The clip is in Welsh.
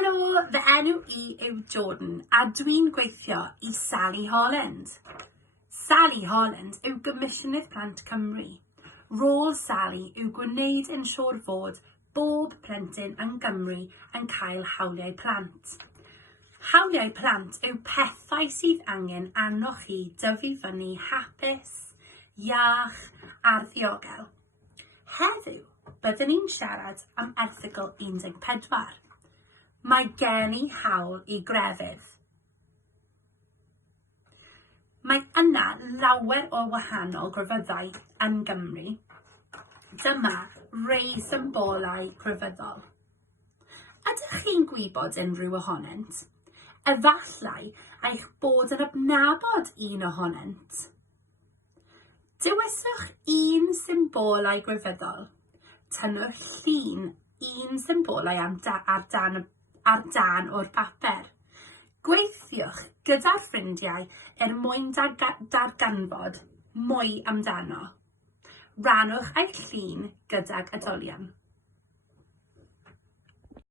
Helo, fy enw I yw Jordan a dwi'n gweithio I Sally Holland. Sally Holland yw Gomisiynydd Plant Cymru. Rôl Sally yw gwneud yn siŵr fod bob plentyn yn Gymru yn cael hawliau plant. Hawliau plant yw pethau sydd angen arnoch chi dyfu fyny hapus, iach a'r ddiogel. Heddiw, byddwn ni'n siarad am Erthygl 14. Mae gen I hawl I grefydd. Mae yna lawer o wahanol grefyddau yn Gymru. Dyma rei symbolau crefyddol. Ydych chi'n gwybod unrhyw ohonynt? Efallai eich bod yn adnabod un ohonynt. Dewiswch un symbolau grefyddol. Tynnwch llun un symbolau ar dan o'r papur. Gweithiwch gyda'r ffrindiau mwyn darganfod mwy amdano. Rannwch eich llun gydag oedolion.